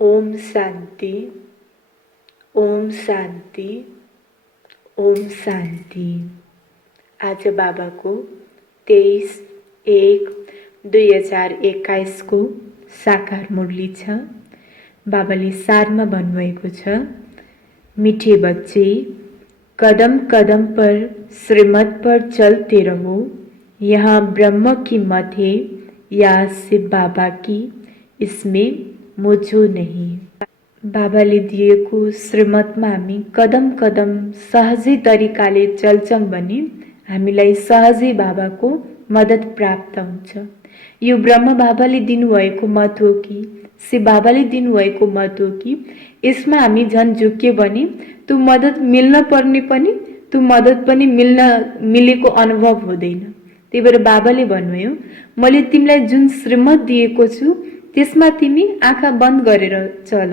ओम शांति, ओम शांति, ओम शांति। आज बाबा को 23/1/2021 को साकार मुरली छ। बाबाले सारमा भन्नुभएको छ, मीठे बच्चे कदम कदम पर श्रीमत पर चलते रहो। यहाँ ब्रह्म की मत है या शिव बाबा की, इसमें मुझो नहीं। बाबाले दिएको श्रीमतमा हामी कदम कदम सहजै तरिकाले चल्छौँ भने हामीलाई सहजै बाबाको मद्दत प्राप्त हुन्छ। यो ब्रह्म बाबाले दिनुभएको मत हो कि शिव बाबाले दिनुभएको मत हो कि यसमा हामी झन् झुक्यो भने त्यो मद्दत मिल्न पर्ने पनि त्यो मद्दत पनि मिलेको अनुभव हुँदैन। त्यही भएर बाबाले भन्नुभयो, मैले तिमीलाई जुन श्रीमत दिएको छु त्यसमा तिमी आँखा बन्द गरेर चल।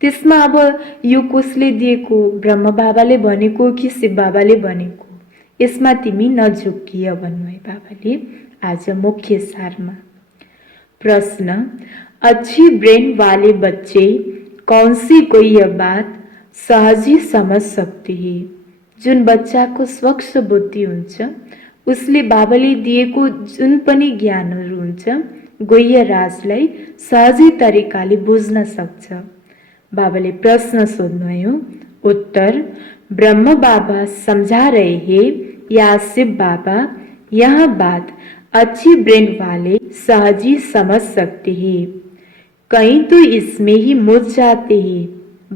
त्यसमा अब यो कसले दिएको, ब्रह्म बाबाले भनेको कि शिव बाबाले भनेको, यसमा तिमी नझुक्किय भन्नुभयो बाबाले आज मुख्य सारमा। प्रश्न, अच्छी ब्रेन वाले बच्चे कौन सी कोई यह बात सहज ही समझ सकते हैं? जुन बच्चाको स्वच्छ बुद्धि हुन्छ उसले बाबाले दिएको जुन पनि ज्ञानहरू हुन्छ गोह्य राजलाई सहजै तरिकाले बुझ्न सक्छ। बाबाले प्रश्न सोध्नुभयो। उत्तर, ब्रह्म बाबा समझा रहे हैं या शिव बाबा? यह बात अच्छी ब्रेन वाले सहज ही समझ सकते हैं, कहीं तो इसमें ही मुझ जाते हैं।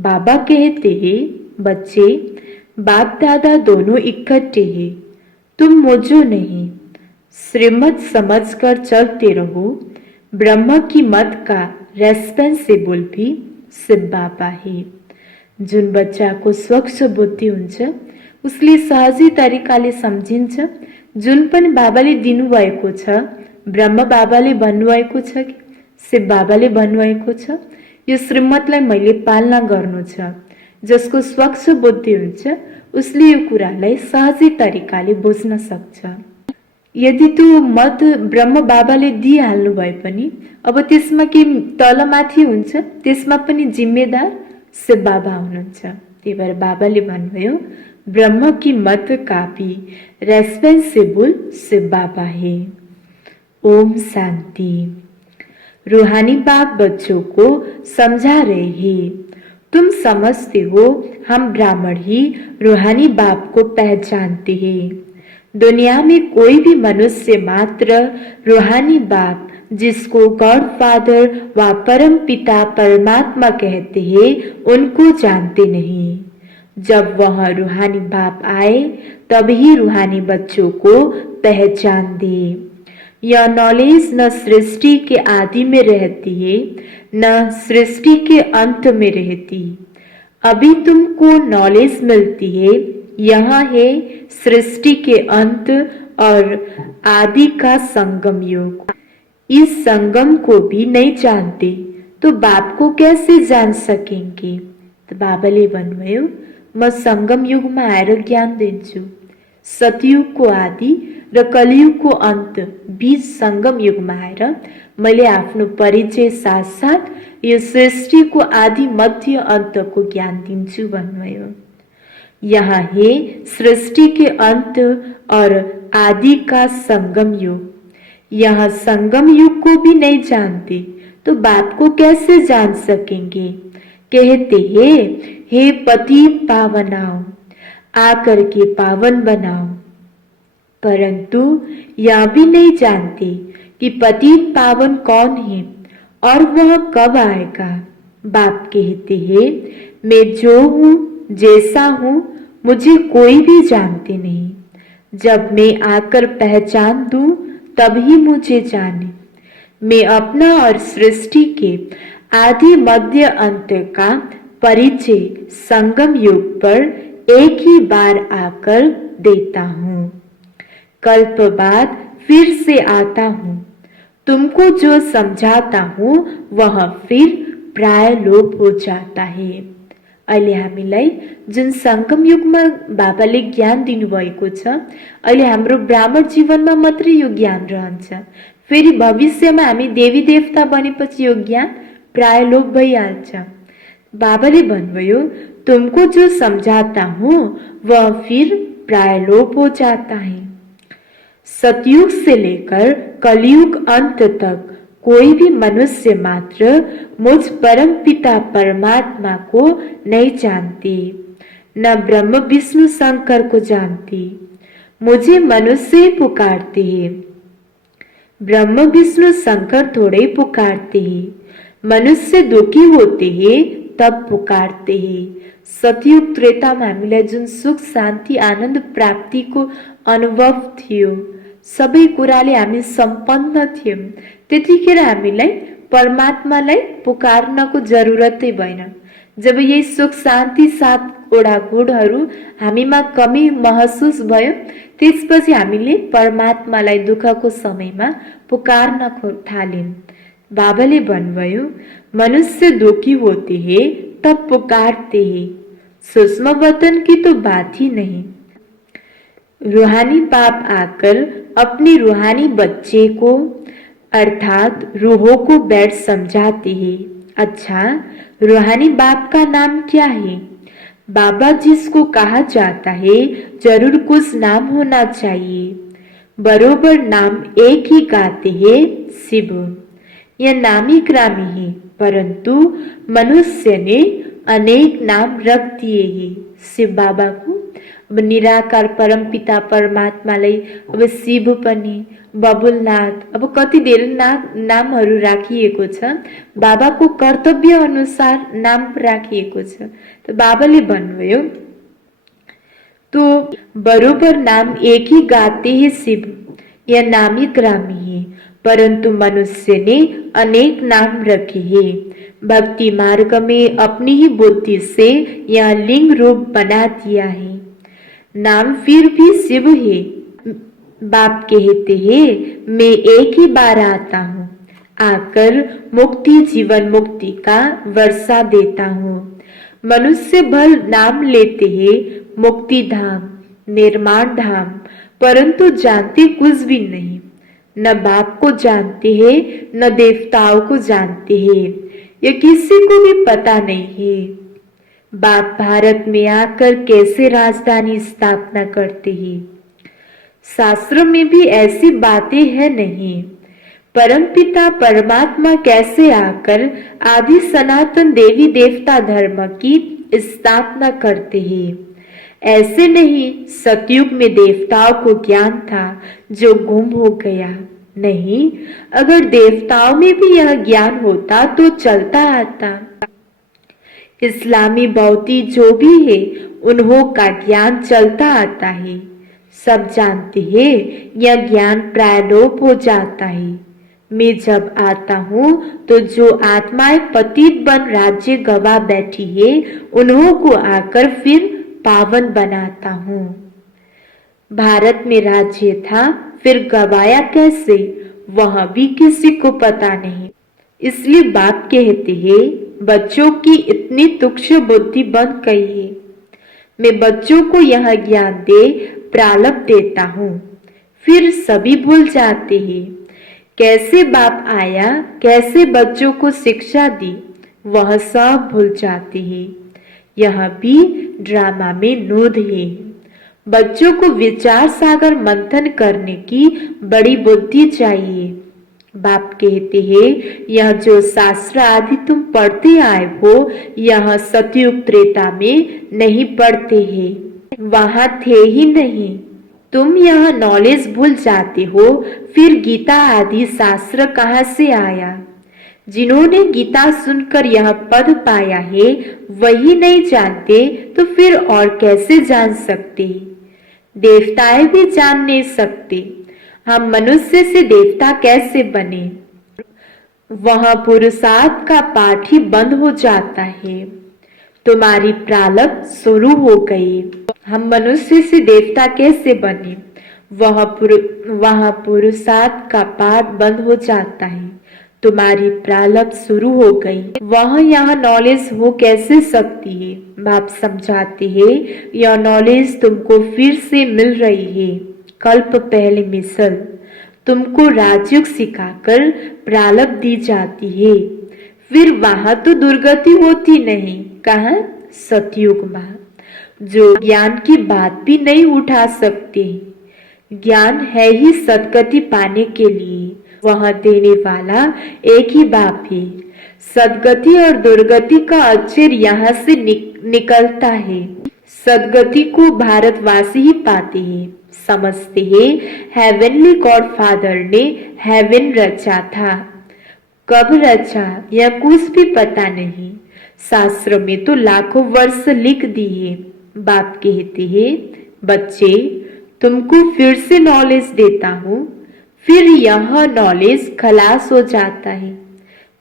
बाबा कहते हैं, बच्चे बाप दादा दोनों इकट्ठे हैं, तुम मुझो नहीं। श्रीमत समझकर चलते रहो। ब्रह्म की मत का रेस्पोन्सिबल भी शिव बाबा है। जुन बच्चाको स्वच्छ बुद्धि हुन्छ उसले सहजै तरिकाले सम्झिन्छ जुन पनि बाबाले दिनुभएको छ, ब्रह्म बाबाले भन्नुभएको छ कि शिव बाबाले भन्नुभएको छ, यो श्रीमतलाई मैले पालना गर्नु छ। जसको स्वच्छ बुद्धि हुन्छ उसले यो कुरालाई सहजै तरिकाले बुझ्न सक्छ। यदि त्यो मत ब्रह्म बाबाले दिइहाल्नु भए पनि अब त्यसमा के तलमाथि हुन्छ त्यसमा पनि जिम्मेदार शिव बाबा हुनुहुन्छ। त्यही भएर बाबाले भन्नुभयो, ब्रह्म की मत का भी रेस्पोन्सिबल शिव बाबा है। ओम शांति। रूहानी बाप बच्चों को समझा रहे हैं, तुम समझते हो हम ब्राह्मण ही रूहानी बाप को पहचानते हैं। दुनिया में कोई भी मनुष्य मात्र रूहानी बाप, जिसको गॉड फादर व परम पिता परमात्मा कहते हैं, उनको जानते नहीं। जब वह रूहानी बाप आए तब ही रूहानी बच्चों को पहचान दे। यह नॉलेज न सृष्टि के आदि में रहती है न सृष्टि के अंत में रहती। अभी तुमको नॉलेज मिलती है, यहाँ है सृष्टि के अंत और आदि का संगम युग। इस संगम को भी नहीं जानते तो बाप को कैसे जान सकेंगे? तो बाबाले भन्नुभयो, म संगम युगमा आएर ज्ञान दिन्छु। सतयुगको आदि र कलियुगको अन्त बीच संगम युगमा आएर मैले आफ्नो परिचय साथ साथ यो सृष्टिको आदि मध्य अन्तको ज्ञान दिन्छु भन्नुभयो। यहाँ है सृष्टि के अंत और आदि का संगम युग। यहाँ संगम युग को भी नहीं जानते तो बाप को कैसे जान सकेंगे? कहते हैं, हे पति पावनाओ, आकर के पावन बनाओ। परंतु यह भी नहीं जानते कि पति पावन कौन है और वह कब आएगा। बाप कहते हैं, मैं जो हूँ जैसा हूँ मुझे कोई भी जानते नहीं। जब मैं आकर पहचान दूं तब ही मुझे जाने। मैं अपना और सृष्टि के आदि मध्य अंत का परिचय संगम युग पर एक ही बार आकर देता हूँ। कल्प बाद फिर से आता हूँ। तुमको जो समझाता हूँ वह फिर प्राय लोप हो जाता है। अहिले हामीलाई जुन संगम युगमा बाबाले ज्ञान दिनुभएको छ, अहिले हाम्रो ब्राह्मण जीवनमा मात्रै यो ज्ञान रहन्छ। फेरि भविष्यमा हामी देवी देवता बनेपछि यो ज्ञान प्राय लोप भइहाल्छ। बाबाले भन्नुभयो, तुमको जो समझाता हूँ वह फिर प्राय लोप हो जाता है। सतयुग से लेकर कलयुग अंत तक कोई भी मनुष्य मात्र मुझ परम पिता परमात्मा को नहीं जानते, न ब्रह्म विष्णु शंकर को जानते। मुझे मनुष्य ही पुकारते हैं, ब्रह्म विष्णु शंकर थोड़े पुकारते हैं। मनुष्य दुखी होते हैं तब पुकारते हैं। सतयुग त्रेतामा हामीलाई जुन सुख शान्ति आनन्द प्राप्तिको अनुभव थियो, सबै कुराले हामी सम्पन्न थियौँ, त्यतिखेर हामीलाई परमात्मालाई पुकार्नको जरुरतै भएन। जब यही सुख शान्ति 7वटा गुणहरू हामीमा कमी महसुस भयो, त्यसपछि हामीले परमात्मालाई दुःखको समयमा पुकार्न थाल्यौँ। बाबाले भन्नुभयो, मनुष्य दुखी होते हैं तब पुकारते हैं, सूक्ष्म वतन की तो बात ही नहीं। रूहानी बाप आकर अपने रूहानी बच्चे को अर्थात रूहों को बैठ समझाते हैं। अच्छा, रूहानी बाप का नाम क्या है? बाबा जिसको कहा जाता है जरूर कुछ नाम होना चाहिए। बरोबर नाम एक ही गाते हैं, शिव। यह नामी ग्रामी है, परंतु मनुष्य ने अनेक नाम रख दिए हैं शिव बाबा को। अब निराकार परम पिता परमात्मालाई अब शिव पनि, बबुलनाथ, अब कति धेरै नामहरू राखिएको छ। बाबाको कर्तव्य अनुसार नाम राखिएको छ। तो बाबाले भन्नुभयो, तो बरोबर नाम एक ही गाते हैं शिव। यह नामी ग्रामी है, परंतु मनुष्य ने अनेक नाम रखे हैं। भक्ति मार्ग में अपनी ही बुद्धि से यह लिंग रूप बना दिया है। नाम फिर भी शिव है। बाप कहते हैं, मैं एक ही बार आता हूँ, आकर मुक्ति जीवन मुक्ति का वर्षा देता हूँ। मनुष्य भर नाम लेते हैं मुक्ति धाम, निर्माण धाम, परंतु जानते कुछ भी नहीं। न बाप को जानते हैं, न देवताओं को जानते हैं, ये किसी को भी पता नहीं है। बाप भारत में आकर कैसे राजधानी स्थापना करते हैं, शास्त्र में भी ऐसी बातें हैं नहीं। परमपिता परमात्मा कैसे आकर आदि सनातन देवी देवता धर्म की स्थापना करते हैं। ऐसे नहीं सतयुग में देवताओं को ज्ञान था जो गुम हो गया। नहीं, अगर देवताओं में भी यह ज्ञान होता तो चलता आता। इस्लामी बौद्धि जो भी है उन्हों का ज्ञान चलता आता है। सब जानते हैं यह ज्ञान प्रायलोप हो जाता है। मैं जब आता हूँ तो जो आत्माएं पतित बन राज्य गवा बैठी है उन्हों को आकर फिर पावन बनाता हूँ। भारत में राज्य था, फिर गवाया कैसे वह भी किसी को पता नहीं। इसलिए बाप कहते हैं, बच्चों की इतनी तुच्छ बुद्धि बन गई है। मैं बच्चों को यह ज्ञान दे प्रारब्ध देता हूँ, फिर सभी भूल जाते हैं। कैसे बाप आया, कैसे बच्चों को शिक्षा दी, वह सब भूल जाते हैं। यह भी ड्रामा में नूद है। बच्चों को विचार सागर मंथन करने की बड़ी बुद्धि चाहिए। बाप कहते हैं, यह जो शास्त्र आदि तुम पढ़ते आए हो यह सतयुग त्रेता में नहीं पढ़ते हैं, वहां थे ही नहीं। तुम यह नॉलेज भूल जाते हो, फिर गीता आदि शास्त्र कहाँ से आया? जिन्होंने गीता सुनकर यह पद पाया है वही नहीं जानते तो फिर और कैसे जान सकते? देवताएं भी जान नहीं सकते, हम मनुष्य से देवता कैसे बने? वह पुरुषार्थ का पाठ ही बंद हो जाता है। तुम्हारी प्रारब्ध शुरू हो गई। हम मनुष्य से देवता कैसे बने? वह पुरुषार्थ का पाठ बंद हो जाता है। तुम्हारी प्रारब्ध शुरू हो गई, वह यह नॉलेज हो कैसे सकती है? बाप समझाते हैं, यह नॉलेज तुमको फिर से मिल रही है। कल्प पहले मिसल तुमको राजयोग सिखाकर प्रारब्ध दी जाती है, फिर वहां तो दुर्गति होती नहीं। कहाँ? सतयुग में, जो ज्ञान की बात भी नहीं उठा सकते। ज्ञान है ही सदगति पाने के लिए, वह देने वाला एक ही बाप है। सदगति और दुर्गति का अक्षर यहाँ से निकलता है। सदगति को भारतवासी ही पाते हैं, समझते हैं हेवनली गॉड फादर ने हेवन रचा था। कब रचा यह कुछ भी पता नहीं। शास्त्र में तो लाखों वर्ष लिख दिए। बाप कहते हैं, बच्चे तुमको फिर से नॉलेज देता हूँ। फिर यह नॉलेज खलास हो जाता है,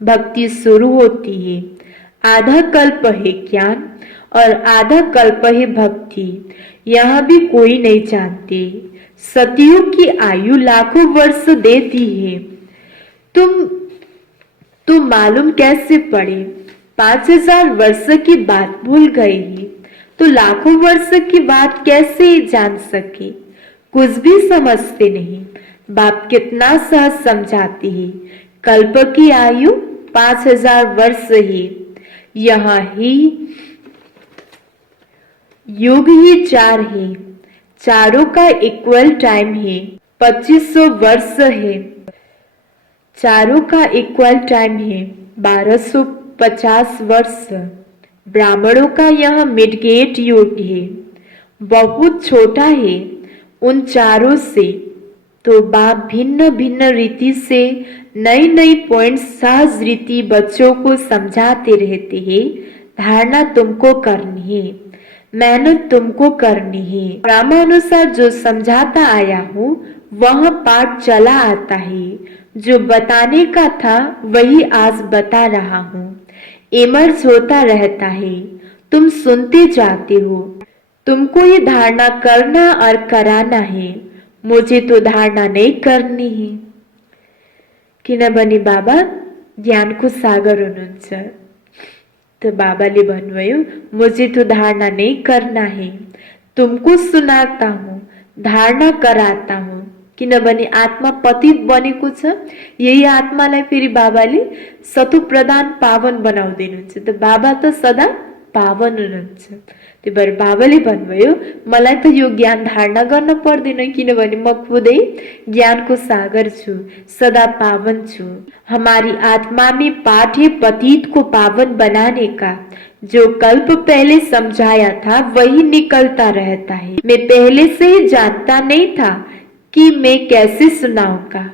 भक्ति शुरू होती है। आधा कल्प है ज्ञान और आधा कल्प है भक्ति, यह भी कोई नहीं जानते। सतयुग की आयु लाखों वर्ष देती है। तुम मालूम कैसे पड़े? 5000 वर्ष की बात भूल गए ही तो लाखों वर्ष की बात कैसे जान सके? कुछ भी समझते नहीं। बाप कितना सहज समझाती है। कल्प की आयु 5000 वर्ष है। यहाँ ही युग ही 4 है, चारों का इक्वल टाइम है। 2500 वर्ष है, चारों का इक्वल टाइम है। 1250 वर्ष ब्राह्मणों का यह मिडगेट युग है, बहुत छोटा है उन चारों से। तो बाप भिन्न भिन्न रीति से नई नई पॉइंट सहज रीति बच्चों को समझाते रहते हैं। धारणा तुमको करनी है, मेहनत तुमको करनी है। क्रमानुसार जो समझाता आया हूँ वह पाठ चला आता है। जो बताने का था वही आज बता रहा हूँ। इमर्ज होता रहता है, तुम सुनते जाते हो। तुमको ये धारणा करना और कराना है। मुझे तो धारणा नहीं करनी है। किनभने बाबा ज्ञानको सागर हुनुहुन्छ। तो बाबाले भन्नुभयो, मुझे तो धारणा नहीं करना है, तुमको सुनाता हूँ, धारणा कराता हूँ। किनभने आत्मा पतित बनेको छ। यही आत्मालाई फेरि बाबाले सतो प्रदान पावन बनाउँदैनुहुन्छ। त बाबा त सदा पावन हुनुहुन्छ। त्यही भएर बाबाले भन्नुभयो, मलाई त यो ज्ञान धारणा गर्न पर्दैन, किनभने म खुदै ज्ञानको सागर छु, सदा पावन छु। हमारी आत्मा में पाठ है पतित को पावन बनाने का। जो कल्प पहले समझाया था वही निकलता रहता है। मैं पहले से ही जानता नहीं था कि मैं कैसे सुनाऊंगा।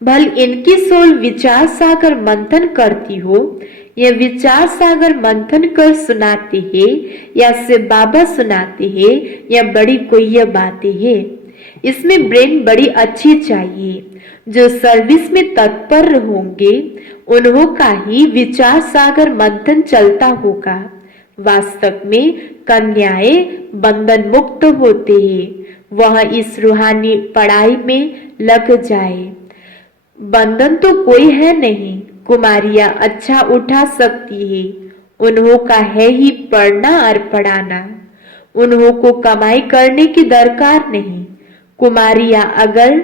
भल इनकी सोल विचार सागर मंथन करती हो, यह विचार सागर मंथन कर सुनाते हैं या सिर्फ बाबा सुनाते हैं, या बड़ी कोई यह बातें है। इसमें ब्रेन बड़ी अच्छी चाहिए। जो सर्विस में तत्पर होंगे उन्हों का ही विचार सागर मंथन चलता होगा। वास्तव में कन्याएं बंधन मुक्त होते हैं। वह इस रूहानी पढ़ाई में लग जाए। बंधन तो कोई है नहीं, कुमारियां अच्छा उठा सकती है। उन्हों का है ही पढ़ना और पढ़ाना। उन्हों को कमाई करने की दरकार नहीं। कुमारियां अगर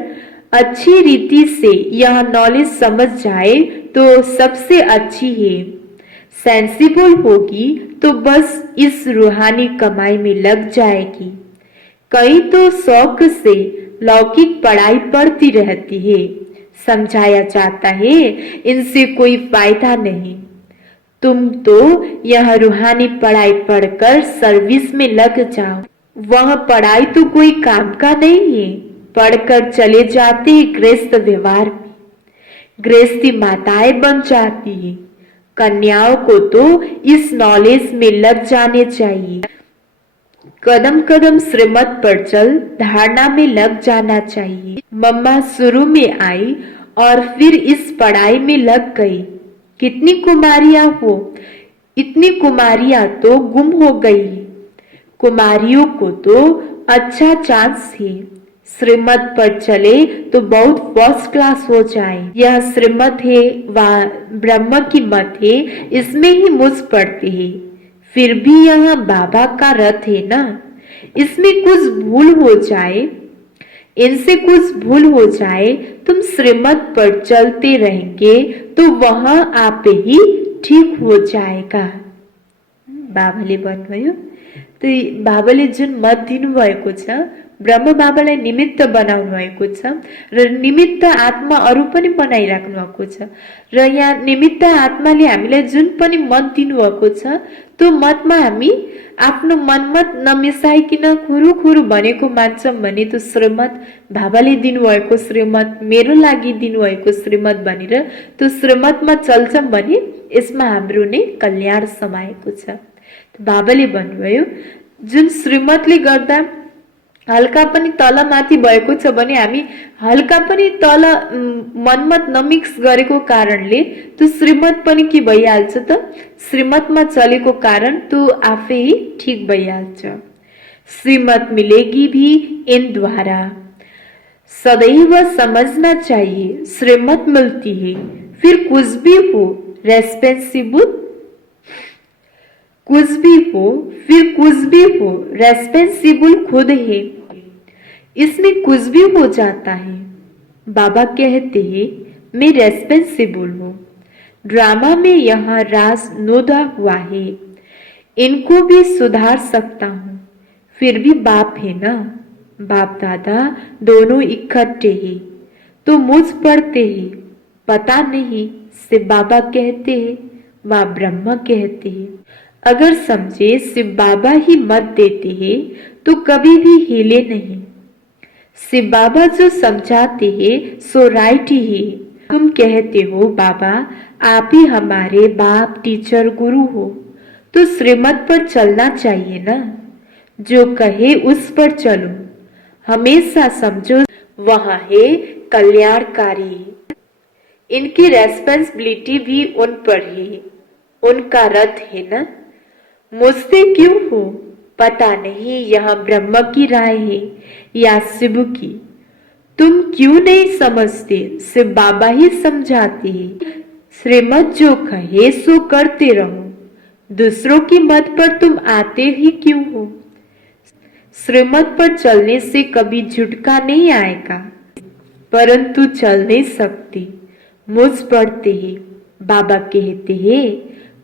अच्छी रीति से यह नॉलेज समझ जाए तो सबसे अच्छी है। सेंसिबल होगी तो बस इस रूहानी कमाई में लग जाएगी। कई तो शौक से लौकिक पढ़ाई पढ़ती रहती है। समझाया जाता है इनसे कोई फायदा नहीं। तुम तो यह रूहानी पढ़ाई पढ़कर सर्विस में लग जाओ। वह पढ़ाई तो कोई काम का नहीं है। पढ़कर चले जाते हैं गृहस्थ व्यवहार में, गृहस्थी माताएं बन जाती है। कन्याओं को तो इस नॉलेज में लग जाने चाहिए। कदम कदम श्रीमत पर चल धारणा में लग जाना चाहिए। मम्मा शुरू में आई और फिर इस पढ़ाई में लग गई। कितनी कुमारियां हो, इतनी कुमारियां तो गुम हो गई। कुमारियों को तो अच्छा चांस है। श्रीमत पर चले तो बहुत फर्स्ट क्लास हो जाए। यह श्रीमत है व ब्रह्म की मत है, इसमें ही मुझ पड़ते हैं। फिर भी यहाँ बाबा का रथ है ना, इसमें कुछ भूल हो जाए, इनसे कुछ भूल हो जाए, तुम श्रीमत पर चलते रहेंगे तो वह आप ही ठिक हो जाएगा। बाबाले भन्नुभयो। त्यो बाबाले जुन मत दिनुभएको छ, ब्रह्म बाबालाई निमित्त बनाउनु भएको छ र निमित्त आत्मा अरू पनि बनाइराख्नु भएको छ र यहाँ निमित्त आत्माले हामीलाई जुन पनि मत दिनुभएको छ त्यो मतमा हामी आफ्नो मनमत नमिसाइकन खुरु भनेको मान्छौँ भने त्यो श्रीमत बाबाले दिनुभएको श्रीमत, मेरो लागि दिनुभएको श्रीमत भनेर त्यो श्रीमतमा चल्छौँ भने यसमा हाम्रो नै कल्याण समाएको छ। बाबाले भन्नुभयो जुन श्रीमतले गर्दा हल्का पनि तल माथि भएको छ भने हामी हल्का पनि तल मनमत नमिक्स गरेको कारणले त्यो श्रीमत पनि के भइहाल्छ त, श्रीमतमा चलेको कारण त्यो आफै ठीक भइहाल्छ। श्रीमत मिलेगी भी इन द्वारा, सदैव समझना चाहिए श्रीमत मिलती है फिर कुछ भी हो रेस्पॉन्सिबल, कुछ भी हो फिर कुछ भी हो रेस्पॉन्सिबल खुद है, इसमें कुछ भी हो जाता है। बाबा कहते हैं मैं रेस्पॉन्सिबल हूँ। ड्रामा में यहाँ राज नोदा हुआ है, इनको भी सुधार सकता हूँ, फिर भी बाप है ना, बाप दादा दोनों इकट्ठे हैं तो मुझ पढ़ते हैं पता नहीं से बाबा कहते हैं व ब्रह्म कहते हैं। अगर समझे सिर्फ बाबा ही मत देते हैं तो कभी भी हिले नहीं। सिर्फ बाबा जो समझाते हैं सो राइट ही है। तुम कहते हो बाबा आप ही हमारे बाप टीचर गुरु हो, तो श्रीमत पर चलना चाहिए ना, जो कहे उस पर चलो, हमेशा समझो वहाँ है कल्याणकारी। इनकी रेस्पॉन्सिबिलिटी भी उन पर है, उनका रथ है ना। मुझसे क्यों हो पता नहीं, यहाँ ब्रह्म की राय है या शिव की, तुम क्यों नहीं समझते, सिर्फ बाबा ही समझाते हैं। श्रीमत जो कहे सो करते रहो, दूसरों की मत पर तुम आते ही क्यों हो। श्रीमत पर चलने से कभी झुटका नहीं आएगा, परंतु चल नहीं सकते। मुझ पढ़ते हैं बाबा कहते हैं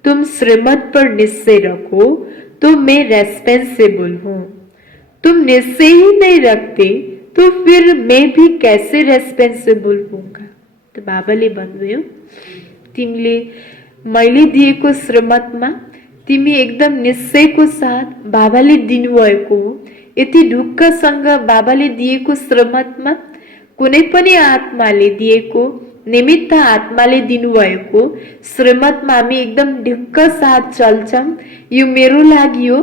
तुम श्रीमत पर निश्चय रखो तो मैं रेस्पॉन्सिबल हूँ। तुम निश्चय ही नहीं रखते तो फिर मैं भी कैसे रेस्पॉन्सिबल होऊंगा। तो बाबाले भन्नुभयो तिमीले मैले दिएको श्रीमतमा तिमी एकदम निश्चयको साथ बाबाले दिनुभएको हो। यति ढुक्कसँग बाबाले दिएको श्रीमतमा कुनै पनि आत्माले दिएको, निमित्त आत्माले दिनुभएको श्रीमतमा हामी एकदम ढुक्क साथ चल्छौँ। यो मेरो लागि हो,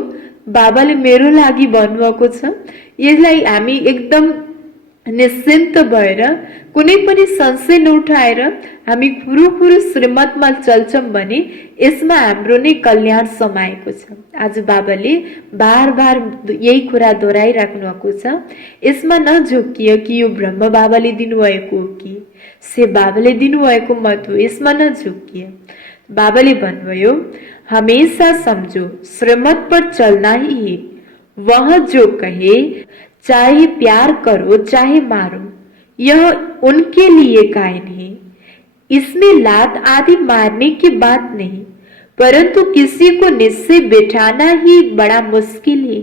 बाबाले मेरो लागि भन्नुभएको छ। यसलाई हामी एकदम निश्चिन्त भएर कुनै पनि संशय नउठाएर हामी खुरुखुरु श्रीमतमा चल्छौँ भने यसमा हाम्रो नै कल्याण समाएको छ। आज बाबाले बार बार यही कुरा दोहोऱ्याइराख्नु भएको छ। यसमा नझोकिए कि यो ब्रह्म बाबाले दिनुभएको हो कि से बाबाले दिनुभएको मत हो, यसमा नझोकिए। बाबाले भन्नुभयो हमेशा समझो श्रीमत पर चलना ही है, वह जो कहे चाहे प्यार करो चाहे मारो, यह उनके लिए कायन है। इसमें लात आदि मारने की बात नहीं, परंतु किसी को निश्चय बैठाना ही बड़ा मुश्किल है।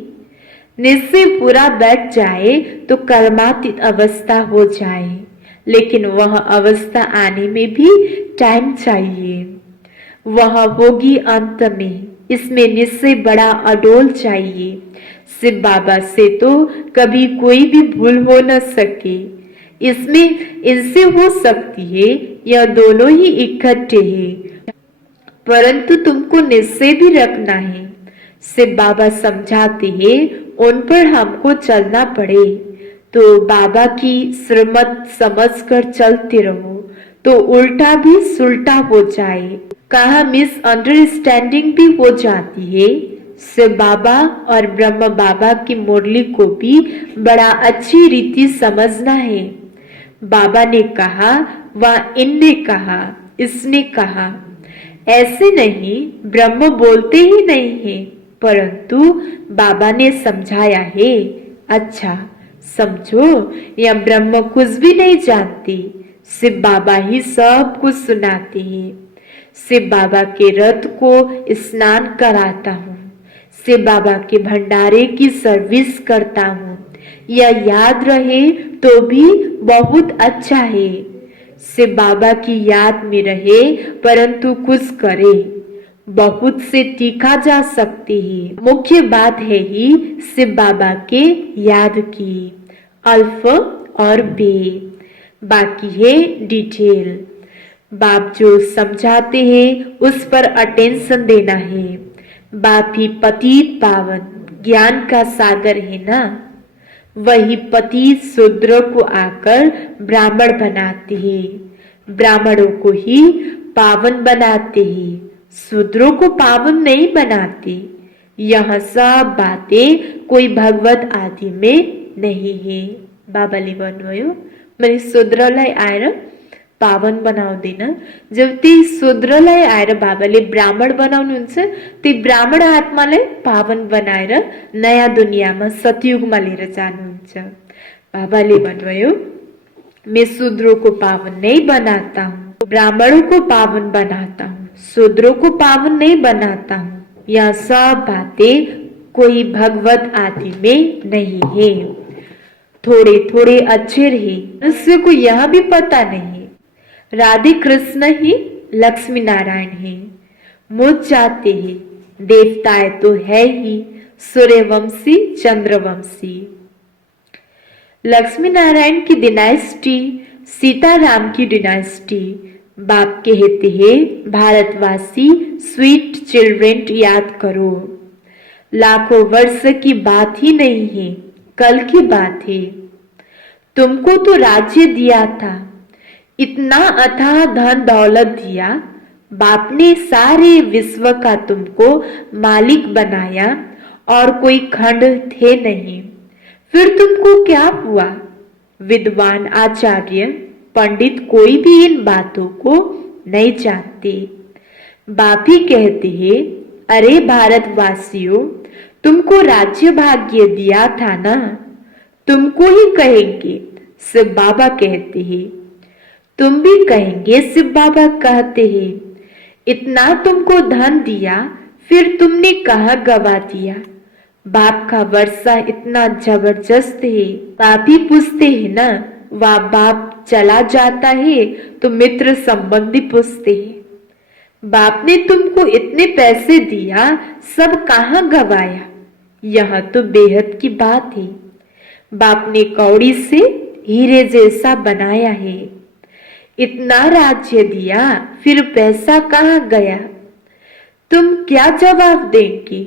निश्चय पूरा बैठ जाए तो कर्मातीत अवस्था हो जाए, लेकिन वह अवस्था आने में भी टाइम चाहिए। वह होगी अंत में, इसमें निश्चय बड़ा अडोल चाहिए। शिव बाबा से तो कभी कोई भी भूल हो न सके, इसमें इनसे हो सकती है, यह दोनों ही इकट्ठे हैं, परंतु तुमको निश्चय भी रखना है। शिव बाबा समझाते हैं उन पर हमको चलना पड़े, तो बाबा की श्रीमत समझकर चलते रहो तो उल्टा भी सुलटा हो जाए, कहा मिसअंडरस्टैंडिंग भी हो जाती है। शिव बाबा और ब्रह्म बाबा की मुरली को भी बड़ा अच्छी रीति समझना है। बाबा ने कहा व इनने कहा, इसने कहा, ऐसे नहीं, ब्रह्म बोलते ही नहीं है, परंतु बाबा ने समझाया है। अच्छा समझो, या ब्रह्म कुछ भी नहीं जानते, शिव बाबा ही सब कुछ सुनाते हैं। शिव बाबा के रथ को स्नान कराता हूँ, शिव बाबा के भंडारे की सर्विस करता हूँ। यह याद रहे तो भी बहुत अच्छा है। शिव बाबा की याद में रहे परंतु कुछ करे, बहुत से तीखा जा सकती है। मुख्य बात है ही शिव बाबा के याद की, अल्फ और बे, बाकी है डिटेल। बाप जो समझाते हैं उस पर अटेंशन देना है। बाप ही पतित पावन ज्ञान का सागर है ना, वही पतित शूद्र को आकर ब्राह्मण बनाते हैं, ब्राह्मणों को ही पावन बनाते हैं, शूद्रों को पावन नहीं बनाते। यह सब बातें कोई भगवत आदि में नहीं है। बाबाले भन्नुभयो मैले शूद्रलाई आएर पावन बनाउँदैन। जब ती शूद्रलाई आएर बाबाले ब्राह्मण बनाउनुहुन्छ, ती ब्राह्मण आत्मालाई पावन बनाएर नयाँ दुनियाँमा सतयुगमा लिएर जानुहुन्छ। बाबाले भन्नुभयो मैं शूद्रों को पावन नहीं बनाता हूँ, ब्राह्मणों को पावन बनाता हूँ, शूद्रों को पावन नहीं बनाता हूँ। यह सब बातें कोई भगवत आदि में नहीं है। थोड़े थोड़े अच्छे रहे, मनुष्य को यह भी पता नहीं राधे कृष्ण ही लक्ष्मी नारायण है। मुझ जाते हैं, देवताएं तो है ही सूर्यवंशी चंद्रवंशी। लक्ष्मी नारायण की डिनाइस्टी, सीताराम की डिनाइस्टी। बाप कहते हैं भारतवासी स्वीट चिल्ड्रेन याद करो। लाखों वर्ष की बात ही नहीं है, कल की बात है। तुमको तो राज्य दिया था, इतना अथाह धन दौलत दिया, बाप ने सारे विश्व का तुमको मालिक बनाया और कोई खंड थे नहीं। फिर तुमको क्या हुआ? विद्वान आचार्य पंडित कोई भी इन बातों को नहीं जानते। बाप ही कहते हैं अरे भारतवासियों, तुमको राज्य भाग्य दिया था ना, तुमको ही कहेंगे। शिव बाबा कहते हैं, तुम भी कहेंगे शिव बाबा कहते हैं, इतना तुमको धन दिया फिर तुमने कहाँ गवा दिया। बाप का वर्षा इतना जबरदस्त है। बाप ही पूछते हैं ना, वह बाप चला जाता है तो मित्र संबंधी पूछते हैं बाप ने तुमको इतने पैसे दिया, सब कहाँ गवाया। यह तो बेहद की बात है। बाप ने कौड़ी से हीरे जैसा बनाया है। इतना राज्य दिया फिर पैसा कहाँ गया? तुम क्या जवाब देंगे?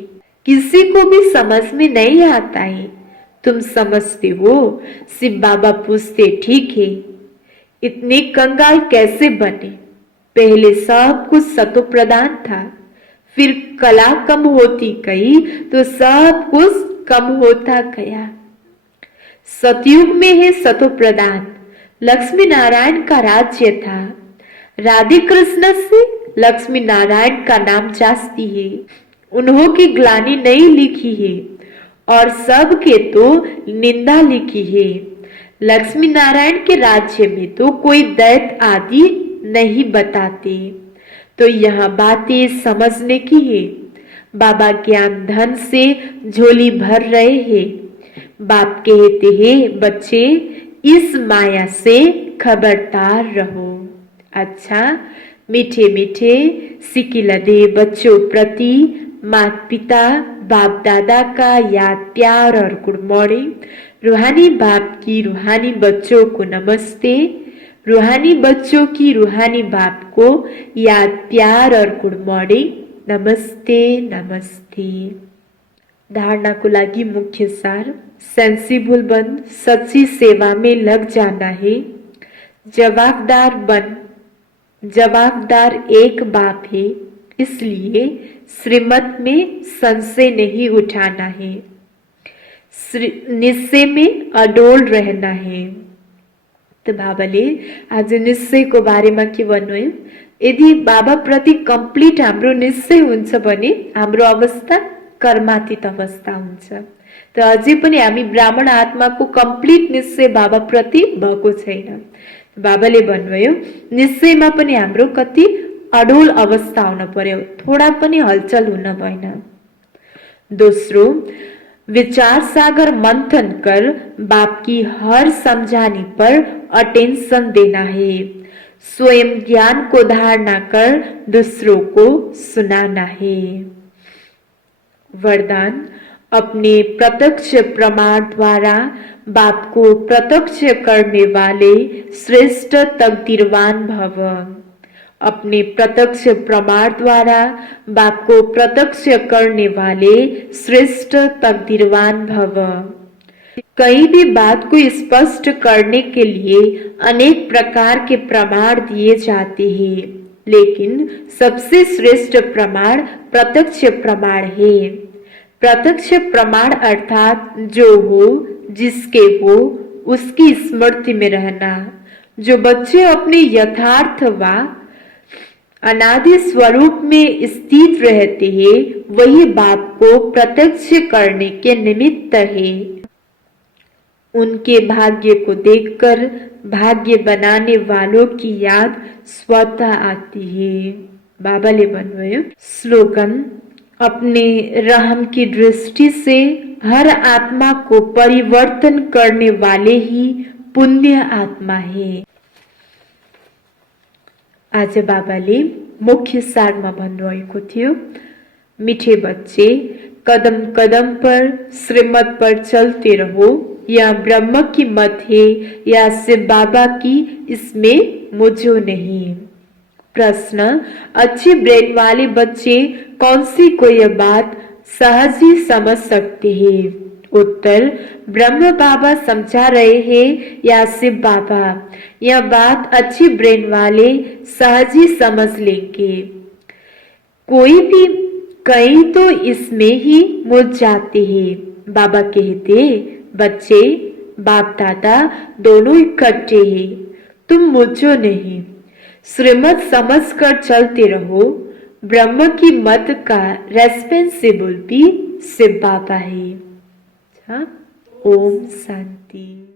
किसी को भी समझ में नहीं आता है। तुम समझते हो? शिव बाबा पूछते ठीक है, इतने कंगाल कैसे बने? पहले सब कुछ सतो प्रधान था, फिर कला कम होती गई तो सब कुछ कम होता गया। सतयुग में है सतो प्रधान, लक्ष्मी नारायण का राज्य था। राधे कृष्ण से लक्ष्मी नारायण का नाम जास्ती है। उन्हों की ग्लानि नहीं लिखी है और सबके तो निंदा लिखी है। लक्ष्मी नारायण के राज्य में तो कोई दैत आदि नहीं बताते। तो यह बातें समझने की है। बाबा ज्ञान धन से झोली भर रहे हैं। बाप कहते हैं बच्चे इस माया से खबरदार रहो। अच्छा, मीठे मीठे सिकिलदे बच्चों प्रति माता पिता बाप दादा का याद प्यार और गुड मॉर्निंग। रूहानी बाप की रूहानी बच्चों को नमस्ते। रूहानी बच्चों की रूहानी बाप को याद प्यार और गुड मॉर्निंग। नमस्ते नमस्ते। धारणा को लागि मुख्य सार, सेंसिबल बन, सच्ची सेवा में लग जाना है। जवाबदार बन, जवाबदार एक बाप है, इसलिए श्रीमत में संशय नहीं उठाना है, निश्चय में अडोल रहना है। तो बाबाले आज निश्चयको बारेमा के भन्नुभयो, यदि बाबा प्रति कम्प्लिट हाम्रो निश्चय हुन्छ भने हाम्रो अवस्था कर्मातीत अवस्था हुन्छ। त अझै पनि हामी ब्राह्मण आत्माको कम्प्लिट निश्चय बाबा प्रति भएको छैन। बाबाले भन्नुभयो निश्चयमा पनि हाम्रो कति अडोल अवस्था आउन पर्यो, थोडा पनि हलचल हुन भएन। दोस्रो, विचार सागर मंथन कर बाप की हर समझाने पर अटेंशन देना है। स्वयं ज्ञान को धारणा कर दूसरों को सुनाना है। वरदान, अपने प्रत्यक्ष प्रमाण द्वारा बाप को प्रत्यक्ष करने वाले श्रेष्ठ तकदीरवान भव। अपने प्रत्यक्ष प्रमाण द्वारा बाप को प्रत्यक्ष करने वाले श्रेष्ठ तकदीरवान भव। कहीं भी बात को स्पष्ट करने के लिए अनेक प्रकार के प्रमाण दिए जाते हैं, लेकिन सबसे श्रेष्ठ प्रमाण प्रत्यक्ष प्रमाण है। प्रत्यक्ष प्रमाण अर्थात जो हो, जिसके हो, उसकी स्मृति में रहना। जो बच्चे अपने यथार्थ व अनादि स्वरूप में स्थित रहते हैं, वही बाप को प्रत्यक्ष करने के निमित्त है। उनके भाग्य को देखकर भाग्य बनाने वालों की याद स्वतः आती है। बाबाले भन्नुभयो, स्लोगन, अपने रहम की दृष्टि से हर आत्मा को परिवर्तन करने वाले ही पुण्य आत्मा है। आज बाबाले मुख्य सारमा भन्नुभएको थियो, मीठे बच्चे, कदम कदम पर श्रीमत पर चलते रहो। या ब्रह्म की मत है या शिव बाबा की, इसमें मुझो नहीं। प्रश्न, अच्छे ब्रेन वाले बच्चे कौन सी को यह बात सहज ही समझ सकते हैं? उत्तर, ब्रह्म बाबा समझा रहे हैं या शिव बाबा? यह बात अच्छी ब्रेन वाले सहज ही समझ लेंगे। कोई भी कहीं तो इसमें ही मुझ जाते हैं। बाबा कहते, बच्चे, बाप दादा दोनों इकट्ठे हैं, तुम मुझो नहीं। श्रीमत समझ कर चलते रहो। ब्रह्म की मत का रेस्पॉन्सिबल भी शिव बाबा है। ओम शांति।